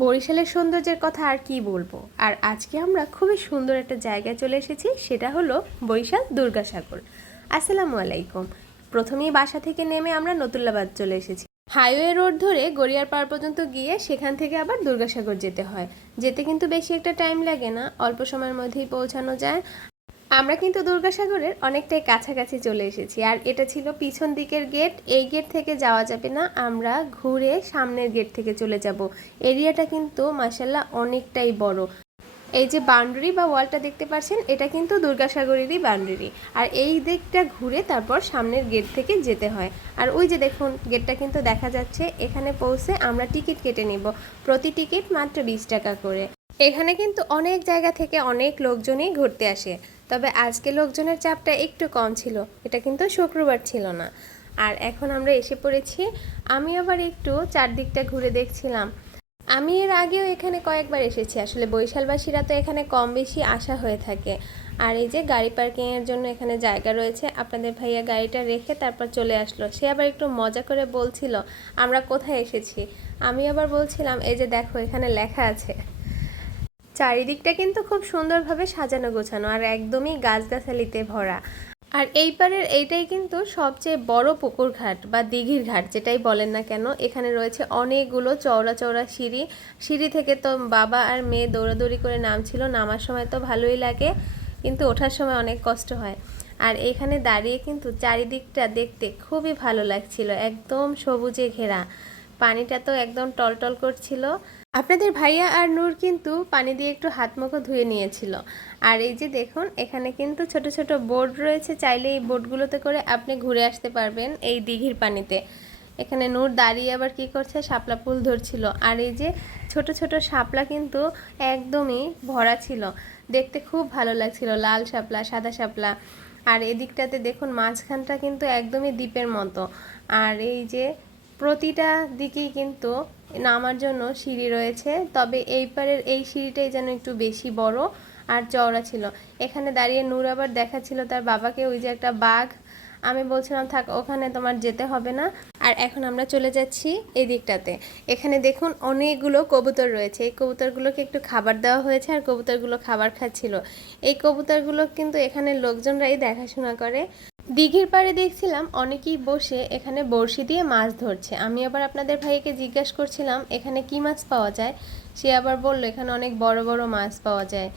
বরিশালের সৌন্দর্যের কথা আর কি বলব? আর আজকে আমরা খুবই সুন্দর একটা জায়গায় চলে এসেছি, সেটা হলো বরিশাল দুর্গাসাগর। আসসালামু আলাইকুম। প্রথমেই বাসা থেকে নেমে আমরা নতুল্লাবাদ চলে এসেছি। হাইওয়ে রোড ধরে গড়িয়ার পাড় পর্যন্ত গিয়ে সেখান থেকে আবার দুর্গাসাগর যেতে হয়। যেতে কিন্তু বেশি একটা টাইম লাগে না, অল্প সময়ের মধ্যেই পৌঁছানো যায়। আমরা কিন্তু দুর্গাসাগরের অনেকটাই কাছাকাছি চলে এসেছি, আর এটা ছিল পিছন দিকের গেট এই গেট থেকে যাওয়া যাবে না, আমরা ঘুরে সামনের গেট থেকে চলে যাব। এরিয়াটা কিন্তু মাসাল্লাহ অনেকটাই বড়। এই যে বাউন্ডারি বা ওয়ালটা দেখতে পাচ্ছেন, এটা কিন্তু দুর্গাসাগরেরই বাউন্ডারি আর এই দিকটা ঘুরে তারপর সামনের গেট থেকে যেতে হয়। আর ওই যে দেখুন গেটটা কিন্তু দেখা যাচ্ছে, এখানে পৌঁছে আমরা টিকিট কেটে নেব, প্রতি টিকিট মাত্র বিশ টাকা করে। এখানে কিন্তু অনেক জায়গা থেকে অনেক লোকজনই ঘুরতে আসে। তবে আজকে লোকজনের চাপটা একটু কম ছিল, এটা কিন্তু শুক্রবার ছিল না। আর এখন আমরা এসে পড়েছি, আমি আবার একটু চারদিকটা ঘুরে দেখছিলাম। আমি এর আগেও এখানে কয়েকবার এসেছি, আসলে বৈশালবাসীরা তো এখানে কম বেশি আসা হয়ে থাকে। আর এই যে গাড়ি পার্কিংয়ের জন্য এখানে জায়গা রয়েছে, আপনাদের ভাইয়া গাড়িটা রেখে তারপর চলে আসলো। সে আবার একটু মজা করে বলছিল, আমরা কোথায় এসেছি? আমি আবার বলছিলাম, এই যে দেখো, এখানে লেখা আছে। চারিদিকটা কিন্তু খুব সুন্দরভাবে সাজানো গোছানো আর একদমই গাছগাছালিতে ভরা। আর এই পারের এইটাই কিন্তু সবচেয়ে বড় পুকুর ঘাট বা দিঘির ঘাট যেটাই বলেন না কেন, এখানে রয়েছে অনেকগুলো চওড়া চওড়া সিঁড়ি। সিঁড়ি থেকে তো বাবা আর মেয়ে দৌড়াদৌড়ি করে নামছিল, নামার সময় তো ভালোই লাগে, কিন্তু ওঠার সময় অনেক কষ্ট হয়। আর এখানে দাঁড়িয়ে কিন্তু চারিদিকটা দেখতে খুবই ভালো লাগছিল, একদম সবুজে ঘেরা। পানিটা তো একদম টলটল করছিল। আপনাদের ভাইয়া আর নূর কিন্তু পানি দিয়ে একটু হাত মুখো ধুয়ে নিয়েছিল। আর এই যে দেখুন, এখানে কিন্তু ছোট ছোট বোর্ড রয়েছে, চাইলে এই বোর্ডগুলোতে করে আপনি ঘুরে আসতে পারবেন এই দিঘির পানিতে। এখানে নূর দাঁড়িয়ে আবার কি করছে, শাপলা ফুল ধরছিল। আর এই যে ছোট ছোট শাপলা কিন্তু একদমই ভরা ছিল। দেখতে খুব ভালো লাগছিল, লাল শাপলা, সাদা শাপলা। আর এদিকটাতে দেখুন, মাঝখানটা কিন্তু একদমই দ্বীপের মতো। আর এই যে প্রতিটা দিকেই কিন্তু নামার জন্য সিঁড়ি রয়েছে। তবে এই পারের এই সিঁড়িটাই যেন একটু বেশি বড় আর চওড়া ছিল। এখানে দাঁড়িয়ে নূর আবার দেখাচ্ছিল তার বাবাকে, ওই যে একটা বাঘ। আমি বলছিলাম, থাক, ওখানে তোমার যেতে হবে না। আর এখন আমরা চলে যাচ্ছি এই দিকটাতে এখানে দেখুন অনেকগুলো কবুতর রয়েছে। এই কবুতরগুলোকে একটু খাবার দেওয়া হয়েছে আর কবুতরগুলো খাবার খাচ্ছিল। এই কবুতরগুলো কিন্তু এখানে লোকজনরাই দেখাশোনা করে। দিঘির পাড়ে দেখছিলাম অনেকেই বসে এখানে বড়শি দিয়ে মাছ ধরছে। আমি আবার আপনাদের ভাইকে জিজ্ঞাসা করছিলাম, এখানে কি মাছ পাওয়া যায়? সে আবার বলল, এখানে অনেক বড় বড় মাছ পাওয়া যায়।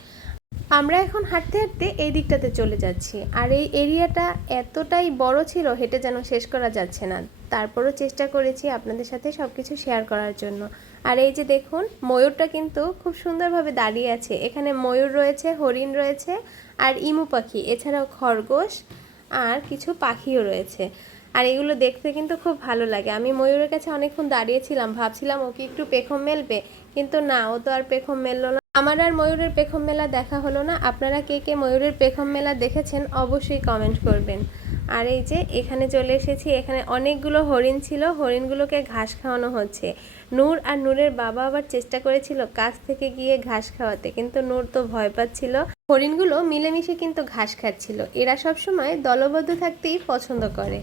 আমরা এখন হাঁটতে হাঁটতে এই দিকটাতে চলে যাচ্ছি। আর এই এরিয়াটা এতটাই বড় ছিল, হেঁটে যেন শেষ করা যাচ্ছে না। তারপরও চেষ্টা করেছি আপনাদের সাথে সব কিছু শেয়ার করার জন্য। আর এই যে দেখুন, ময়ূরটা কিন্তু খুব সুন্দরভাবে দাঁড়িয়ে আছে। এখানে ময়ূর রয়েছে, হরিণ রয়েছে আর ইমু পাখি, এছাড়াও খরগোশ আর কিছু পাখিও রয়েছে। আর এগুলো দেখতে কিন্তু খুব ভালো লাগে। আমি ময়ূরের কাছে অনেকক্ষণ দাঁড়িয়েছিলাম, ভাবছিলাম ও কি একটু পেখম মেলবে, কিন্তু না, ও তো আর পেখম মেললো না। আমার আর ময়ূরের পেখম মেলা দেখা হলো না। আপনারা কে কে ময়ূরের পেখম মেলা দেখেছেন অবশ্যই কমেন্ট করবেন। আর এই যে, এখানে চলে এসেছি। এখানে অনেকগুলো হরিণ ছিল। হরিণগুলোকে ঘাস খাওয়ানো হচ্ছে। নূর আর নূরের বাবা আবার চেষ্টা করেছিল কাছ থেকে গিয়ে ঘাস খাওয়াতে, কিন্তু নূর তো ভয় পাচ্ছিল। হরিণগুলো মিলেমিশে কিন্তু ঘাস খাচ্ছিল। এরা সবসময় দলবদ্ধ থাকতেই পছন্দ করে।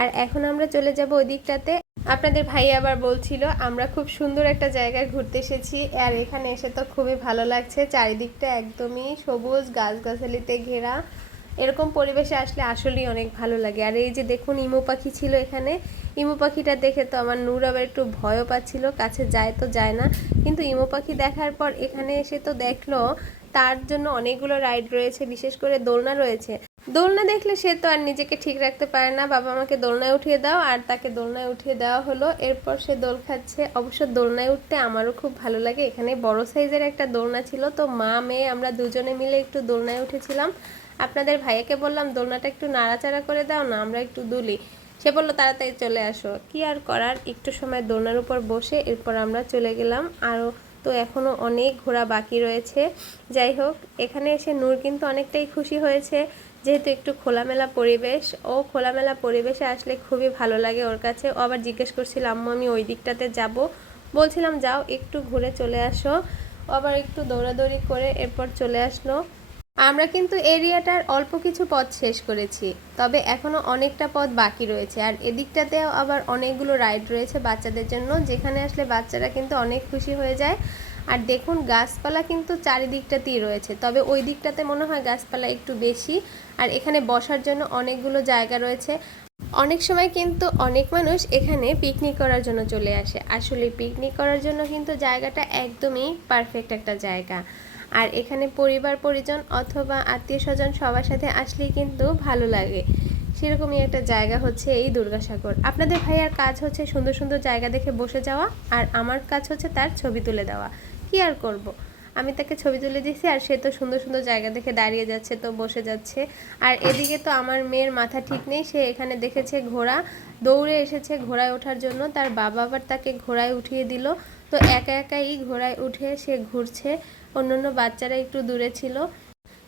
আর এখন আমরা চলে যাব ওই দিকটাতে আপনাদের ভাই আবার বলছিল, আমরা খুব সুন্দর একটা জায়গায় ঘুরতে এসেছি আর এখানে এসে তো খুবই ভালো লাগছে। চারিদিকটা একদমই সবুজ, গাছগাছালিতে ঘেরা। এরকম পরিবেশে আসলে আসলেই অনেক ভালো লাগে। আর এই যে দেখুন, ইমু পাখি ছিল এখানে। ইমু পাখিটা দেখে তো আমার নূর আবার একটু ভয়ও পাচ্ছিল, কাছে যায় তো যায় না। কিন্তু ইমু পাখি দেখার পর এখানে এসে তো দেখল, তার জন্য অনেকগুলো রাইড রয়েছে, বিশেষ করে দোলনা রয়েছে। দোলনা দেখলে সে তো আর নিজেকে ঠিক রাখতে পারে না। বাবা আমাকে দোলনায় উঠিয়ে দাও, আর তাকে দোলনায় উঠিয়ে দেওয়া হলো। এরপর সে দোল খাচ্ছে। অবশ্য দোলনায় উঠতে আমারও খুব ভালো লাগে। এখানে বড় সাইজের একটা দোলনা ছিল। তো মা, মেয়ে আমরা দুজনে মিলে একটু দোলনায় উঠেছিলাম। আপনাদের ভাইয়াকে বললাম, দোলনাটা একটু নাড়াচাড়া করে দাও না, আমরা একটু দুলি। সে বলল, তাড়াতাড়ি চলে আসো। কি আর করার? একটু সময় দোলনার উপর বসে এরপর আমরা চলে গেলাম। আরও তো এখনও অনেক ঘোরা বাকি রয়েছে। যাই হোক, এখানে এসে নূর কিন্তু অনেকটাই খুশি হয়েছে। যেহেতু একটু খোলামেলা পরিবেশ, ও খোলামেলা পরিবেশে আসলে খুবই ভালো লাগে ওর কাছে। ও আবার জিজ্ঞেস করছিল, আম্মু, আমি ওই দিকটাতে যাব? বলছিলাম, যাও, একটু ঘুরে চলে আসো। ও আবার একটু দৌড়াদৌড়ি করে এরপর চলে আসলো। আমরা কিন্তু এরিয়াটার অল্প কিছু পথ শেষ করেছি, তবে এখনও অনেকটা পথ বাকি রয়েছে। আর এদিকটাতেও আবার অনেকগুলো রাইড রয়েছে বাচ্চাদের জন্য, যেখানে আসলে বাচ্চারা কিন্তু অনেক খুশি হয়ে যায়। আর দেখুন, গাছপালা কিন্তু চারিদিকটাতেই রয়েছে। তবে ওই দিকটাতে মনে হয় গাছপালা একটু বেশি। আর এখানে বসার জন্য অনেকগুলো জায়গা রয়েছে। অনেক সময় কিন্তু অনেক মানুষ এখানে পিকনিক করার জন্য চলে আসে। আসলে পিকনিক করার জন্য কিন্তু জায়গাটা একদমই পারফেক্ট একটা জায়গা। আর এখানে পরিবার, পরিজন অথবা আত্মীয় স্বজন সবার সাথে আসলেই কিন্তু ভালো লাগে। সেরকমই একটা জায়গা হচ্ছে এই দুর্গাসাগর। আপনাদের ভাইয়ার কাজ হচ্ছে সুন্দর সুন্দর জায়গা দেখে বসে যাওয়া। আর আমার কাজ হচ্ছে তার ছবি তুলে দেওয়া। কি আর করব। আমি তাকে ছবি তুলে দিয়েছি আর সে তো সুন্দর সুন্দর জায়গা দেখে দাঁড়িয়ে যাচ্ছে, তো বসে যাচ্ছে। আর এদিকে তো আমার মেয়ের মাথা ঠিক নেই, সে এখানে দেখেছে ঘোড়া, দৌড়ে এসেছে ঘোড়ায় ওঠার জন্য। তার বাবা আবার তাকে ঘোড়ায় উঠিয়ে দিল। তো একা একাই ঘোড়ায় উঠে সে ঘুরছে। অন্যান্য বাচ্চারা একটু দূরে ছিল।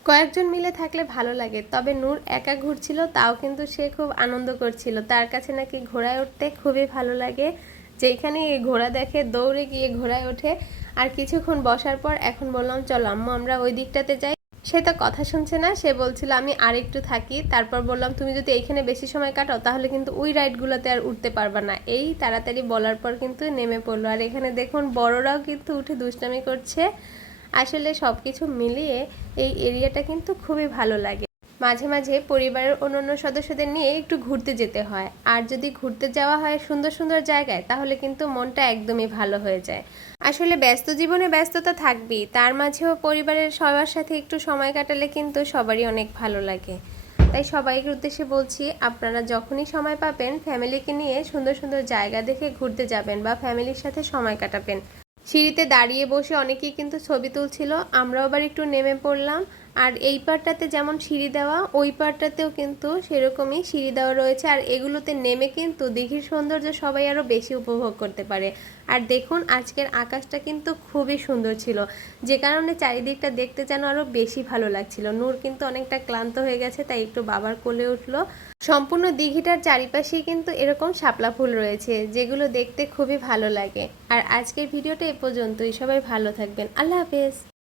কয়েকজন মিলে থাকলে ভালো লাগে, তবে নূর একা ঘুরছিল, তাও কিন্তু সে খুব আনন্দ করছিল। তার কাছে নাকি ঘোড়ায় উঠতে খুবই ভালো লাগে। যেখানে ঘোড়া দেখে, দৌড়ে গিয়ে ঘোড়ায় ওঠে। আর কিছুক্ষণ বসার পর এখন বললাম, চলো আম্মু, আমরা ওই দিকটাতে যাই। সে তো কথা শুনছে না, সে বলছিল, আমি আরেকটু থাকি। তারপর বললাম, তুমি যদি এইখানে বেশি সময় কাটাও, তাহলে কিন্তু ওই রাইডগুলোতে আর উঠতে পারবা না। এই তাড়াতাড়ি বলার পর কিন্তু নেমে পড়ল। আর এখানে দেখুন, বড়রাও কিন্তু উঠে দুষ্টামি করছে। আসলে সব কিছু মিলিয়ে এই এরিয়াটা কিন্তু খুবই ভালো লাগে। মাঝে মাঝে পরিবারের অন্যান্য সদস্যদের নিয়ে একটু ঘুরতে যেতে হয়। আর যদি ঘুরতে যাওয়া হয় সুন্দর সুন্দর জায়গায়, তাহলে কিন্তু মনটা একদমই ভালো হয়ে যায়। আসলে ব্যস্ত জীবনে ব্যস্ততা থাকবেই, তার মাঝেও পরিবারের সবার সাথে একটু সময় কাটালে কিন্তু সবারই অনেক ভালো লাগে। তাই সবাইকে উদ্দেশ্যে বলছি, আপনারা যখনই সময় পাবেন, ফ্যামিলিকে নিয়ে সুন্দর সুন্দর জায়গা দেখে ঘুরতে যাবেন বা ফ্যামিলির সাথে সময় কাটাবেন। সিঁড়িতে দাঁড়িয়ে বসে অনেকেই কিন্তু ছবি তুলছিল, আমরাও আবার একটু নেমে পড়লাম। আর এই পারটাতে যেমন সিঁড়ি দেওয়া, ওই পারটাতেও কিন্তু সেরকমই সিঁড়ি দেওয়া রয়েছে। আর এগুলোতে নেমে কিন্তু দিঘির সৌন্দর্য সবাই আরও বেশি উপভোগ করতে পারে। আর দেখুন, আজকের আকাশটা কিন্তু খুবই সুন্দর ছিল। যে কারণে চারিদিকটা দেখতে যেন আরও বেশি ভালো লাগছিল। নূর কিন্তু অনেকটা ক্লান্ত হয়ে গেছে, তাই একটু বাবার কোলে উঠল। সম্পূর্ণ দিঘিটার চারিপাশেই কিন্তু এরকম শাপলা ফুল রয়েছে, যেগুলো দেখতে খুবই ভালো লাগে। আর আজকের ভিডিওটা এ পর্যন্তই। সবাই ভালো থাকবেন। আল্লাহ হাফেজ।